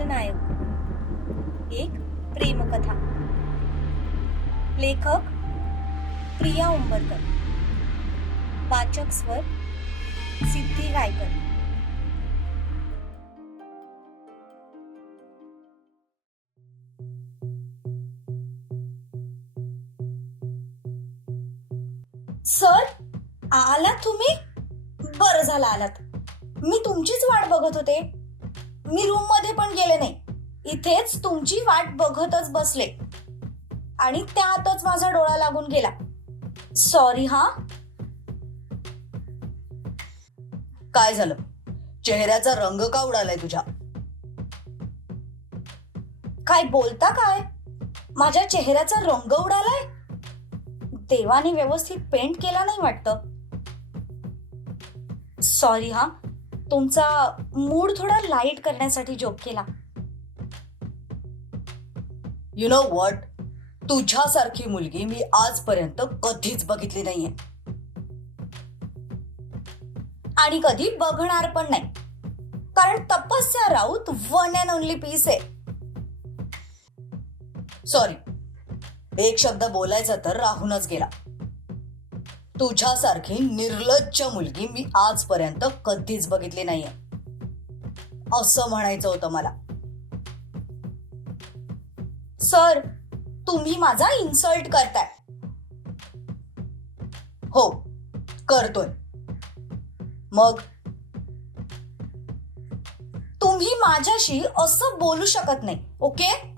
खलनायक एक प्रेमकथा. लेखक प्रिया उंबरकर. वाचक स्वर सिद्धी गायकर. सर आलात तुम्ही? बरं झालं आलात. मी तुमचीच वाट बघत होते. मी रूममध्ये पण गेले नाही. इथेच तुमची वाट बघतच बसले. आणि त्यातच माझा डोळा लागून गेला. सॉरी हा? काय झालं? चेहऱ्याचा रंग का उडालाय तुझ्या? काय बोलता काय? माझ्या चेहऱ्याचा रंग उडालाय? देवाने व्यवस्थित पेंट केला नाही वाटतं. सॉरी हा? तुमचा मूड थोडा लाइट करण्यासाठी जोक केला. यु नो वॉट तुझ्यासारखी मुलगी मी आजपर्यंत कधीच बघितली नाहीये. आणि कधी बघणार पण नाही. कारण Tapasya Raut one and only piece आहे. सॉरी एक शब्द बोलायचा तर राहूनच गेला. तुझ्यासारखी निर्लज्ज मुलगी मी आजपर्यंत कधीच बघितली नाहीये. असं म्हणायचं होतं मला. सर तुम्ही माझा इन्सल्ट करताय. हो करतोय. मग? तुम्ही माझ्याशी असं बोलू शकत नाही ओके?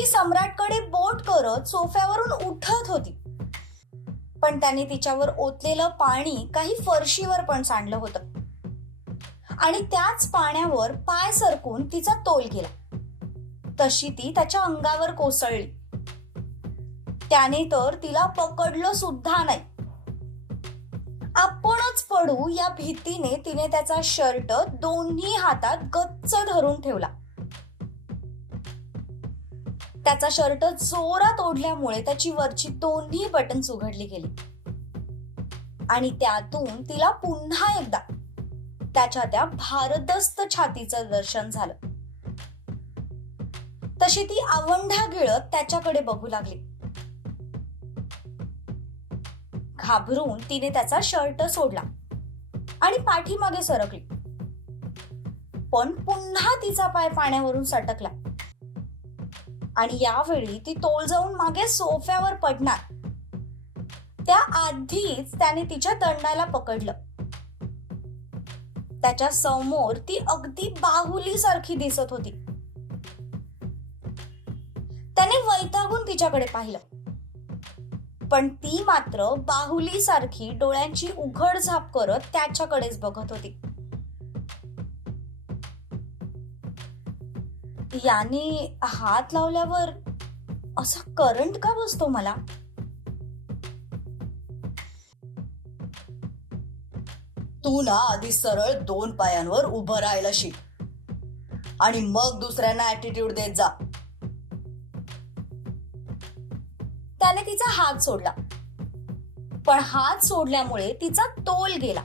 ती सम्राटकडे बोट करत सोफ्यावरून उठत होती. पण त्याने तिच्यावर ओतलेलं पाणी काही फरशीवर पण सांडलं होतं. आणि त्याच पाण्यावर पाय सरकून तिचा तोल गेला. तशी ती त्याच्या अंगावर कोसळली. त्याने तर तिला पकडलं सुद्धा नाही. आपणच पडू या भीतीने तिने त्याचा शर्ट दोन्ही हातात गच्च धरून ठेवला. त्याचा शर्ट जोरात ओढल्यामुळे त्याची वरची दोन्ही बटन्स उघडली गेली. आणि त्यातून तिला पुन्हा एकदा त्याच्या त्या भारदस्त छातीचं दर्शन झालं. तशी ती आवंढा गिळत त्याच्याकडे बघू लागली. घाबरून तिने त्याचा शर्ट सोडला आणि पाठीमागे सरकली. पण पुन्हा तिचा पाय पाण्यावरून सटकला. आणि यावेळी ती तोल जाऊन मागे सोफ्यावर पडणार. त्या आधीच त्याने तिच्या दंडाला पकडलं. त्याच्यासमोर ती अगदी बाहुली सारखी दिसत होती. त्याने वैतागून तिच्याकडे पाहिलं. पण ती मात्र बाहुली सारखी डोळ्यांची उघड झाप करत त्याच्याकडेच बघत होती. याने हात लावल्यावर असा करंट का बसतो मला? तू ना आधी सरळ दोन पायांवर उभं राहायला शिक. आणि मग दुसऱ्यांना ऍटिट्यूड देत जा. त्याने तिचा हात सोडला. पण हात सोडल्यामुळे तिचा तोल गेला.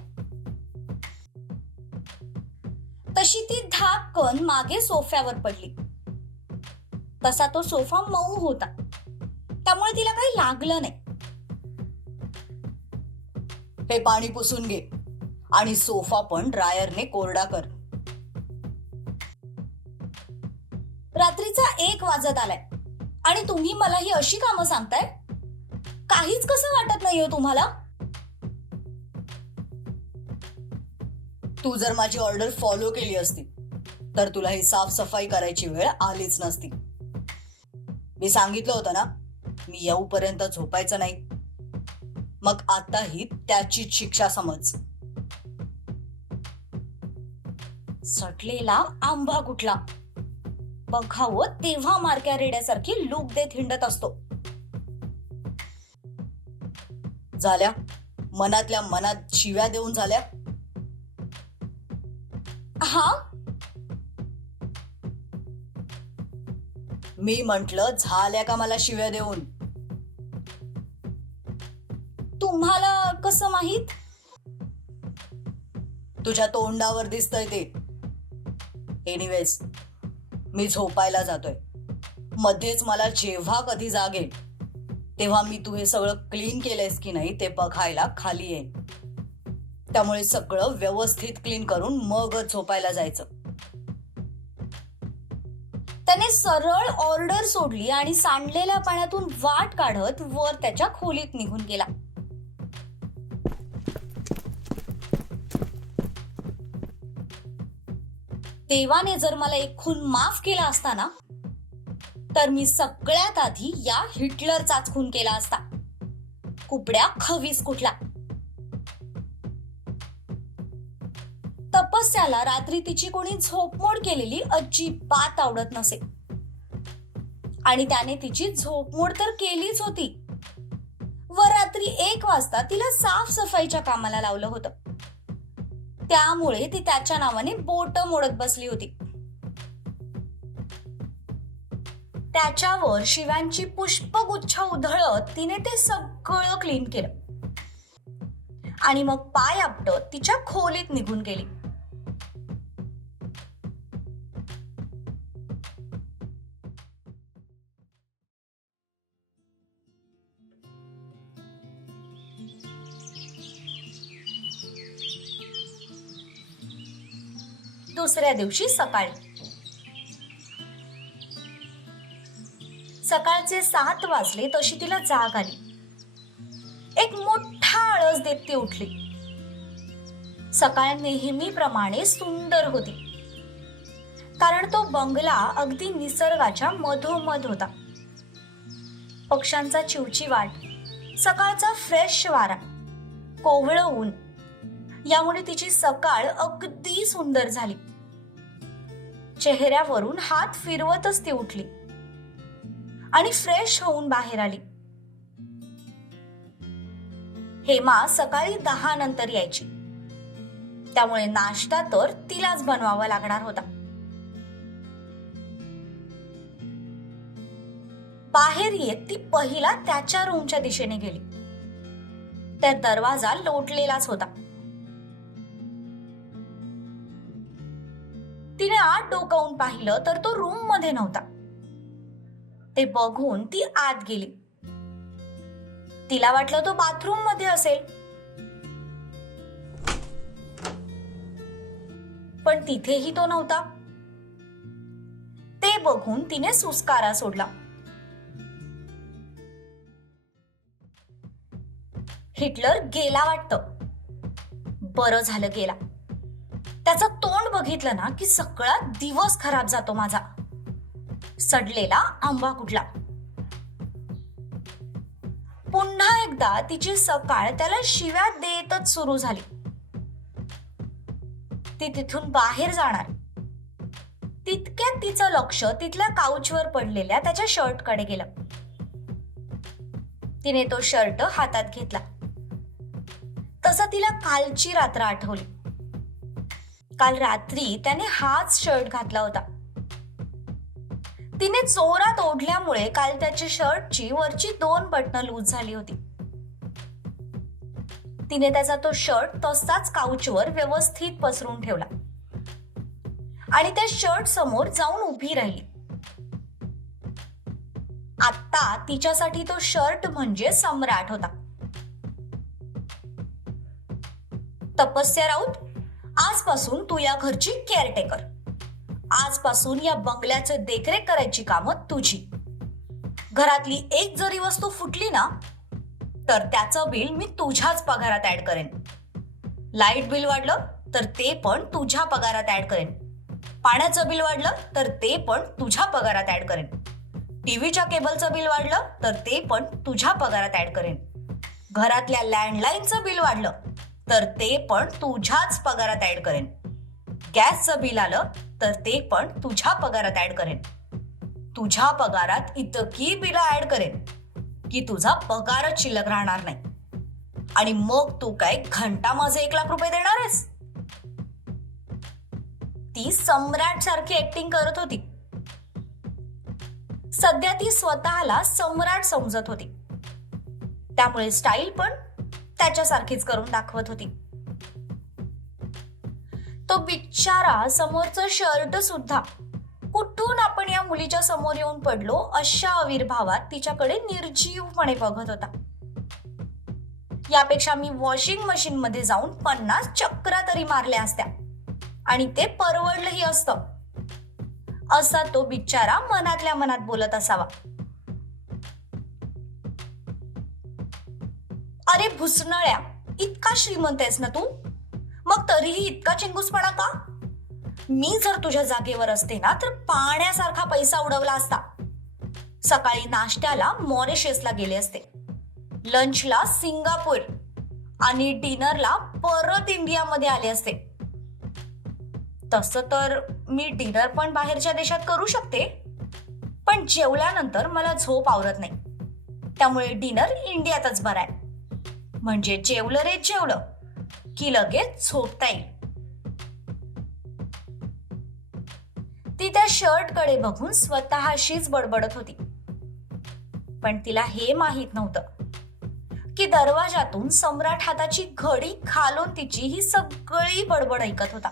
तशी ती धापकन मागे सोफ्यावर पडली. तसा तो सोफा मऊ होता. त्यामुळे तिला काही लागलं नाही. हे पाणी पुसून घे. आणि सोफा पण ड्रायरने कोरडा कर. रात्रीचा एक वाजत आलाय. आणि तुम्ही मला ही अशी कामं सांगताय? काहीच कसं वाटत नाहीये हो तुम्हाला? तू जर माझी ऑर्डर फॉलो केली असती तर तुला ही साफसफाई करायची वेळ आलीच नसती. मी सांगितलं होतं ना मी येऊपर्यंत झोपायचं नाही. मग आता ही त्याचीच शिक्षा समज. सटलेला आंबा कुठला? बघावं तेव्हा मारक्या रेड्यासारखी लूक देत हिंडत असतो. झाल्या. मनातल्या मनात शिव्या देऊन झाल्या. हा? मी म्हंटल झाल्या का मला शिव्या देऊन? तुम्हाला कसं माहीत? तुझ्या तोंडावर दिसतंय ते. एनिवेज मी झोपायला जातोय. मध्येच मला जेव्हा कधी जागे तेव्हा मी तू हे सगळं क्लीन केलंयस की नाही ते बघायला खाली येईन त्यामुळे सगळं व्यवस्थित क्लीन करून मगच झोपायला जायचं. त्याने सरळ ऑर्डर सोडली आणि सांडलेल्या पाण्यातून वाट काढत वर त्याच्या खोलीत निघून गेला. देवाने जर मला एक खून माफ केला असता ना तर मी सगळ्यात आधी या हिटलरचाच खून केला असता. कुपड्या खवीस कुठला? त्याला रात्री तिची कोणी झोपमोड केलेली अजिबात आवडत नसे. आणि त्याने तिची झोपमोड तर केलीच होती. व रात्री एक वाजता तिला साफसफाईच्या कामाला लावलं होतं. त्यामुळे ती त्याच्या नावाने बोट मोडत बसली होती. त्याच्यावर शिव्यांची पुष्पगुच्छ उधळत तिने ते सगळं क्लीन केलं. आणि मग पाय आपटत तिच्या खोलीत निघून गेली. दुसऱ्या दिवशी सकाळी. सकाळचे सात वाजले तशी तिला जाग आली. एक मोठा आळस देत ती उठली. सकाळ नेहमीप्रमाणे सुंदर होती. कारण तो बंगला अगदी निसर्गाच्या मधोमध होता. पक्ष्यांचा चिवचिवाट सकाळचा फ्रेश वारा कोवळं ऊन यामुळे तिची सकाळ अगदी सुंदर झाली. चेहऱ्यावरून हात फिरवतच ती उठली. आणि फ्रेश होऊन बाहेर आली. हेमा सकाळी दहा नंतर यायची. त्यामुळे नाश्ता तर तिलाच बनवावा लागणार होता. बाहेर येत ती पहिला त्याच्या रूमच्या दिशेने गेली. त्या दरवाजा लोटलेलाच होता. तिने आत डोकावून पाहिलं तर तो रूममध्ये नव्हता. ते बघून ती आत गेली. तिला वाटलं तो बाथरूममध्ये असेल. पण तिथेही तो नव्हता. ते बघून तिने सुस्कारा सोडला. हिटलर गेला वाटतं. बरं झालं गेला. त्याचं तोंड बघितलं ना की सगळा दिवस खराब जातो माझा. सडलेला आंबा कुठला? पुन्हा एकदा तिची सकाळ त्याला शिव्या देतच सुरू झाली. ती तिथून बाहेर जाणार. तितक्यात तिचं लक्ष तिथल्या काउचवर पडलेल्या त्याच्या शर्टकडे गेलं. तिने तो शर्ट हातात घेतला. तसं तिला कालची रात्र आठवली. काल रात्री त्याने हाच शर्ट घातला होता. तिने जोरात ओढल्यामुळे काल त्याची शर्टची वरची दोन बटणं लूज झाली होती. तिने त्याचा तो शर्ट तसाच काउचवर व्यवस्थित पसरून ठेवला. आणि त्या शर्ट समोर जाऊन उभी राहिली. आता तिच्यासाठी तो शर्ट म्हणजे सम्राट होता. तपस्या राऊत आजपासून तू या घरची केअरटेकर आजपासून या बंगल्याचे देखरेख करायची कामं तुझी. घरातली एक जरी वस्तू फुटली ना तर त्याचं बिल मी तुझ्याच पगारात ऍड करेन. लाइट बिल वाढलं तर ते पण तुझ्या पगारात ऍड करेन. पाण्याचं बिल वाढलं तर ते पण तुझ्या पगारात ऍड करेन. टीव्हीच्या केबलचं बिल वाढलं तर ते पण तुझ्या पगारात ऍड करेन. घरातल्या लँडलाईनचं बिल वाढलं तर ते पण तुझ्याच पगारात ऍड करेन. गॅसचं बिल आलं तर ते पण तुझ्या पगारात ऍड करेन. तुझ्या पगारात इतकी बिलं ऍड करेन की तुझा पगारच शिल्लक राहणार नाही. आणि मग तू काय घंटा माझे एक लाख रुपये देणार आहेस? ती सम्राट सारखी ऍक्टिंग करत होती. सध्या ती स्वतःला सम्राट समजत होती. त्यामुळे स्टाईल पण त्याच्यासारखीच करून दाखवत होती. तो बिचारा समोरचं शर्ट सुद्धा कुठून आपण या मुलीच्या समोर येऊन पडलो अशा आविर्भावात तिच्याकडे निर्जीवपणे बघत होता. यापेक्षा मी वॉशिंग मशीन मध्ये जाऊन पन्नास चक्रा तरी मारल्या असत्या आणि ते परवडलंही असतं असा तो बिचारा मनातल्या मनात बोलत असावा. अरे भुसनळ्या इतका श्रीमंत आहेस ना तू? मग तरीही इतका चिंगूसपणा का? मी जर तुझ्या जागेवर असते ना तर पाण्यासारखा पैसा उडवला असता. सकाळी नाश्त्याला मॉरिशसला गेले असते. लंचला सिंगापूर आणि डिनरला परत इंडियामध्ये आले असते. तसं तर मी डिनर पण बाहेरच्या देशात करू शकते पण जेवल्यानंतर मला झोप आवरत नाही. त्यामुळे डिनर इंडियातच बरं आहे. म्हणजे जेवलं रे जेवलं. की लगेच झोपता येईल. ती त्या शर्टकडे बघून स्वतःशीच बडबडत होती. पण तिला हे माहीत नव्हतं. की दरवाजातून सम्राट हाताची घडी खालून तिची ही सगळी बडबड ऐकत होता.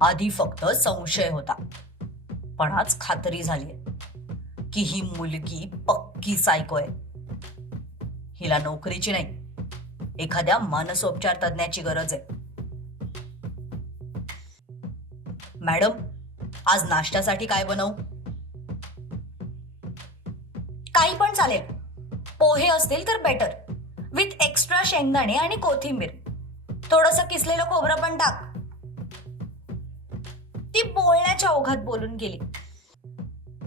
आधी फक्त संशय होता. पण आज खात्री झाली की ही मुलगी पक्की सायको आहे. हिला नोकरीची नाही. एखाद्या मानसोपचार तज्ञाची गरज आहे. मॅडम आज नाश्त्यासाठी काय बनवू? काही पण चालेल. पोहे असतील तर बेटर विथ एक्स्ट्रा शेंगदाणे आणि कोथिंबीर. थोडस किसलेलं खोबरं पण टाक. ती बोलण्याच्या ओघात बोलून गेली.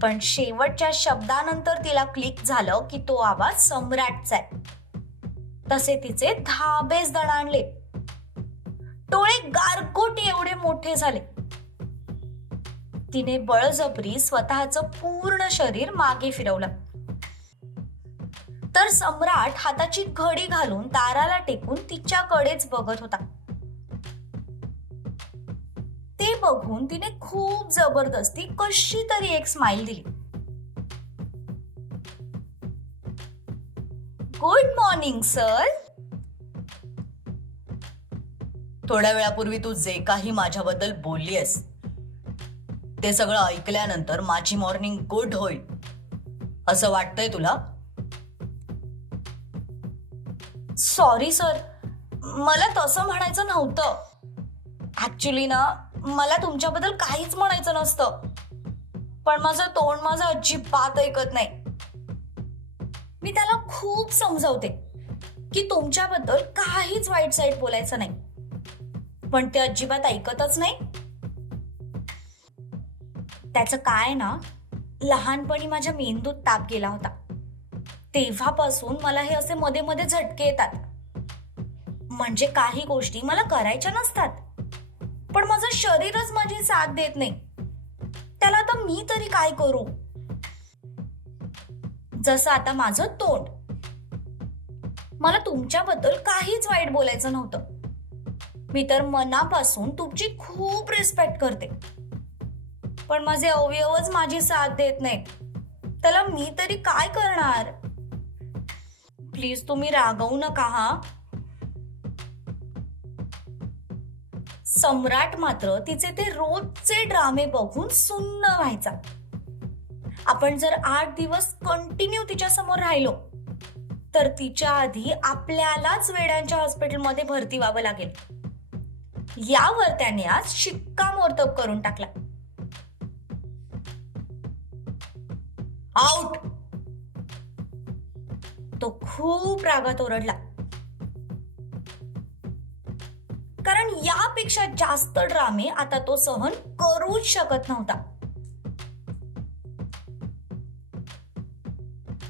पण शेवटच्या शब्दानंतर तिला क्लिक झालं की तो आवाज सम्राटचा आहे. तसे तिचे धाबेच दणाणले डोळे गारकोट एवढे मोठे झाले. तिने बळजबरी स्वतःचं पूर्ण शरीर मागे फिरवलं. तर सम्राट हाताची घडी घालून दाराला टेकून तिच्याकडेच बघत होता. बघून तिने खूप जबरदस्ती कशी तरी एक स्माइल दिली. गुड मॉर्निंग सर थोड्या वेळापूर्वी तू जे काही माझ्याबद्दल बोललीयस ते सगळं ऐकल्यानंतर माझी मॉर्निंग गुड होईल असं वाटतंय तुला? सॉरी सर मला तसं म्हणायचं नव्हतं. ऍक्च्युली ना मला तुमच्याबद्दल काहीच म्हणायचं नसतं. पण माझं तोंड माझं अजिबात ऐकत नाही. मी त्याला खूप समजावते की तुमच्याबद्दल काहीच वाईट साईड बोलायचं नाही. पण ते अजिबात ऐकतच नाही. त्याचं काय ना लहानपणी माझ्या मेंदूत ताप गेला होता. तेव्हापासून मला हे असे मध्ये मध्ये झटके येतात. म्हणजे काही गोष्टी मला करायच्या नसतात. पण माझं शरीरच माझी साथ देत नाही. त्याला आता मी तरी काय करू? जसं आता माझं तोंड. मला तुमच्याबद्दल काहीच वाईट बोलायचं नव्हतं. मी तर मनापासून तुमची खूप रिस्पेक्ट करते. पण माझे अवयवच माझी साथ देत नाहीत. त्याला मी तरी काय करणार? प्लीज तुम्ही रागवू नका हा. सम्राट मात्र तिचे ते रोजचे ड्रामे बघून सुन्न व्हायचा. आपण जर आठ दिवस कंटिन्यू तिच्या समोर राहिलो तर तिच्या आधी आपल्यालाच वेड्यांच्या हॉस्पिटलमध्ये भरती व्हावं लागेल. यावर त्याने आज शिक्कामोर्तब करून टाकला. आउट तो खूप रागात ओरडला. यापेक्षा जास्त ड्रामे आता तो सहन करूच शकत नव्हता.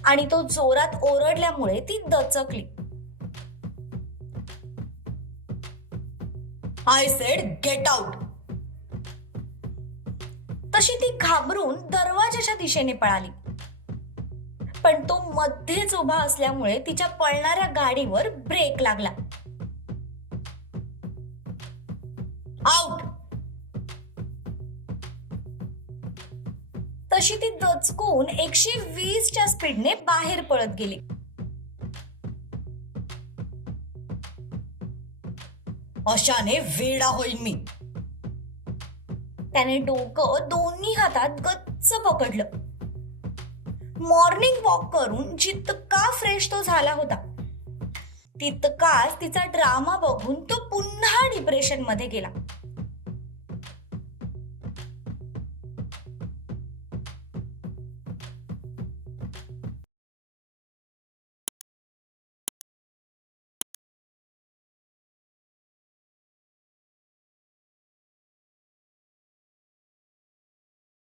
आणि तो जोरात ओरडल्यामुळे ती दचकली. आय सेड गेट आउट तशी ती घाबरून दरवाजाच्या दिशेने पळाली. पण तो मध्येच उभा असल्यामुळे तिच्या पळणाऱ्या गाडीवर ब्रेक लागला. आउट तशी ती दचकून एकशे वीसच्या स्पीडने बाहेर पळत गेली. अशाने वेडा होईन मी. त्याने डोकं दोन्ही हातात गच्च पकडलं. मॉर्निंग वॉक करून जितका फ्रेश तो झाला होता तितकाच तिचा ड्रामा बघून तो पुन्हा डिप्रेशनमध्ये गेला.